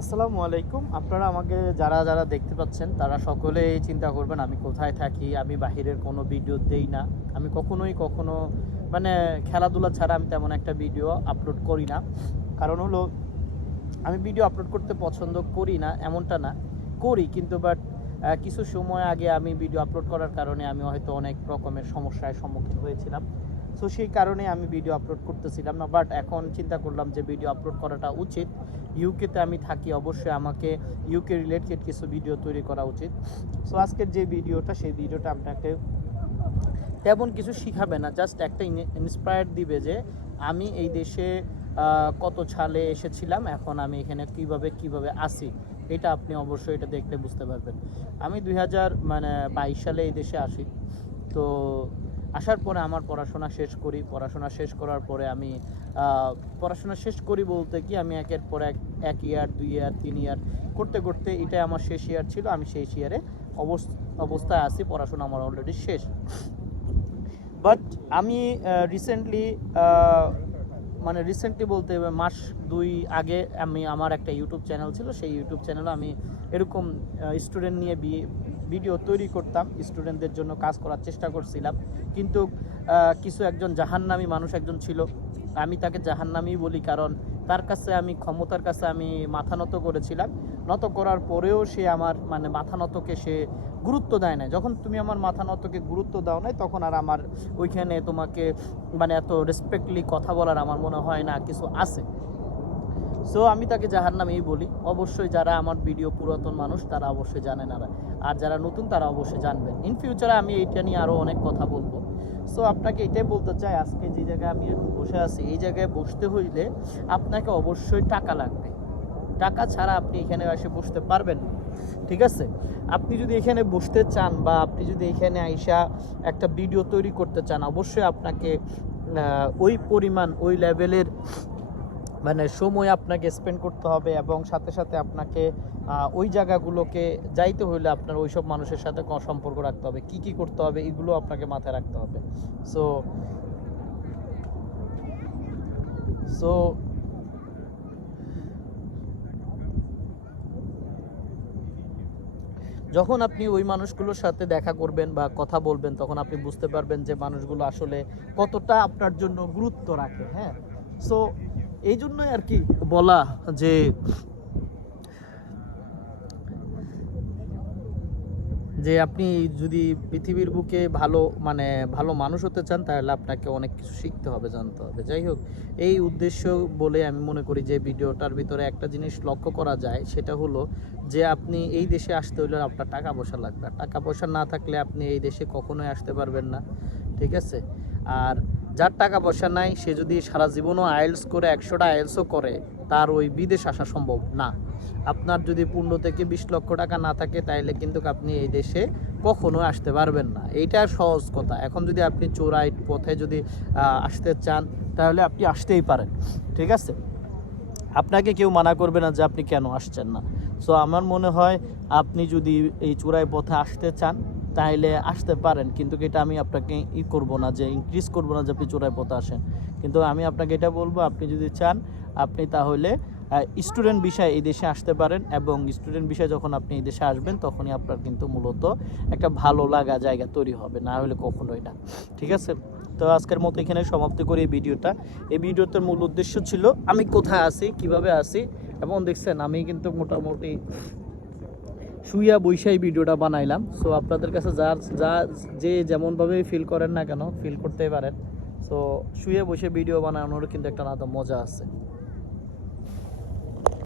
আসসালামু আলাইকুম। আপনারা আমাকে যারা যারা দেখতে পাচ্ছেন, তারা সকলেই চিন্তা করবেন, আমি কোথায় থাকি, আমি বাহিরের কোনো ভিডিও দেই না। আমি কখনোই কখনো মানে খেলাধুলা ছাড়া আমি তেমন একটা ভিডিও আপলোড করি না। কারণ হলো, আমি ভিডিও আপলোড করতে পছন্দ করি না, এমনটা না। করি কিন্তু বাট কিছু সময় আগে আমি ভিডিও আপলোড করার কারণে আমি হয়তো অনেক রকমের সমস্যার সম্মুখীন হয়েছিলাম। সো সেই কারণে আমি ভিডিও আপলোড করতেছিলাম না বাট এখন চিন্তা করলাম যে ভিডিও আপলোড করাটা উচিত। ইউকেতে আমি থাকি, অবশ্যই আমাকে ইউকে রিলেটেড কিছু ভিডিও তৈরি করা উচিত। সো আজকের যে ভিডিওটা সেই ভিডিওটা আপনাকে তেমন কিছু শিখাবে না জাস্ট একটা ইন্সপায়ার দিবে যে আমি এই দেশে কত সালে এসেছিলাম, এখন আমি এখানে কীভাবে কীভাবে আসি এটা আপনি অবশ্যই এটা দেখলে বুঝতে পারবেন। আমি দুই হাজার মানে বাইশ সালে এই দেশে আসি। তো আসার পরে আমার পড়াশোনা শেষ করি। পড়াশোনা শেষ করার পরে আমি পড়াশোনা শেষ করি বলতে কি, আমি একের পর এক এক ইয়ার দুই ইয়ার তিন ইয়ার করতে করতে এটাই আমার শেষ ইয়ার ছিল। আমি শেষ ইয়ারে অবস্থায় আছি। পড়াশোনা আমার অলরেডি শেষ। বাট আমি রিসেন্টলি মানে রিসেন্টলি বলতে মাস দুই আগে আমি, আমার একটা ইউটিউব চ্যানেল ছিল। সেই ইউটিউব চ্যানেলে আমি এরকম স্টুডেন্ট নিয়ে ভিডিও তৈরি করতাম স্টুডেন্টদের জন্য কাজ করার চেষ্টা করছিলাম। কিন্তু কিছু একজন জাহান্নামী মানুষ একজন ছিল, আমি তাকে জাহান্নামী বলি কারণ তার কাছে আমি ক্ষমতার কাছে আমি মাথা নত করেছিলাম। নত করার পরেও সে আমার মানে মাথা নতকে সে গুরুত্ব দেয় না যখন তুমি আমার মাথা নতকে গুরুত্ব দাও নাই, তখন আর আমার ওইখানে তোমাকে মানে এত রেসপেক্টলি কথা বলার আমার মনে হয় না কিছু আছে। সো আমি তাকে জাহার নামেই বলি। অবশ্যই যারা আমার ভিডিও পুরাতন মানুষ, তারা অবশ্যই জানেন আর আর যারা নতুন, তারা অবশ্যই জানবেন। ইন ফিউচারে আমি এইটা নিয়ে আরও অনেক কথা বলব। সো আপনাকে এটাই বলতে চাই, আজকে যে জায়গায় আমি এখন বসে আছি, এই জায়গায় বসতে হইলে আপনাকে অবশ্যই টাকা লাগবে। টাকা ছাড়া আপনি এখানে এসে বসতে পারবেন না। ঠিক আছে? আপনি যদি এখানে বসতে চান বা আপনি যদি এখানে আইসা একটা ভিডিও তৈরি করতে চান, অবশ্যই আপনাকে ওই পরিমাণ, ওই লেভেলের মানে সময় আপনাকে স্পেন্ড করতে হবে এবং সাথে সাথে আপনাকে ওই জায়গাগুলোকে যাইতে হইলে আপনার ওইসব মানুষের সাথে সম্পর্ক রাখতে হবে। কি কি করতে হবে এগুলো আপনাকে মাথায় রাখতে হবে। সো সো যখন আপনি ওই মানুষগুলোর সাথে দেখা করবেন বা কথা বলবেন, তখন আপনি বুঝতে পারবেন যে মানুষগুলো আসলে কতটা আপনার জন্য গুরুত্ব রাখে হ্যাঁ? সো এই জন্যই আর কি বলা যে যে আপনি যদি পৃথিবীর বুকে ভালো মানে ভালো মানুষ হতে চান, তাহলে আপনাকে অনেক কিছু শিখতে হবে, জানতে হবে। যাই হোক, এই উদ্দেশ্য বলে আমি মনে করি যে ভিডিওটার ভিতরে একটা জিনিস লক্ষ্য করা যায়, সেটা হলো যে আপনি এই দেশে আসতে হলে আপনার টাকা পয়সা লাগবে। টাকা পয়সা না থাকলে আপনি এই দেশে কখনোই আসতে পারবেন না, ঠিক আছে? আর যার টাকা পয়সা নাই, সে যদি সারা জীবনও আইএলস করে, একশোটা আইএলসও করে, তার ওই বিদেশ আসা সম্ভব না। আপনার যদি পনেরো থেকে বিশ লক্ষ টাকা না থাকে, তাইলে কিন্তু আপনি এই দেশে কখনো আসতে পারবেন না। এইটা সহজ কথা। এখন যদি আপনি চোরাই পথে যদি আসতে চান, তাহলে আপনি আসতেই পারেন। ঠিক আছে? আপনাকে কেউ মানা করবে না যে আপনি কেন আসছেন না। সো আমার মনে হয় আপনি যদি এই চোরাই পথে আসতে চান তাহলে আসতে পারেন, কিন্তু এটা আমি আপনাকে ই করব না যে ইনক্রিজ করব না যে আপনি চূড়াই পথে আসেন। কিন্তু আমি আপনাকে এটা বলব, আপনি যদি চান, আপনি তাহলে স্টুডেন্ট বিষয়ে এই দেশে আসতে পারেন এবং স্টুডেন্ট বিষয়ে যখন আপনি এই দেশে আসবেন, তখনই আপনার কিন্তু মূলত একটা ভালো লাগা জায়গা তৈরি হবে, না হলে কখনোই না। ঠিক আছে? তো আজকের মতো এখানে সমাপ্তি করি এই ভিডিওটা। এই ভিডিওটার মূল উদ্দেশ্য ছিল, আমি কোথায় আছি, কীভাবে আছি, এবং দেখছেন, আমি কিন্তু মোটামুটি শুইয়া বৈশাই ভিডিওটা বানাইলাম। সো আপনাদের কাছে যার যা যে যেমনভাবে ফিল করেন না কেন ফিল করতেই পারেন। সো শুয়ে বসে ভিডিও বানানোর কিন্তু একটা আলাদা মজা আছে।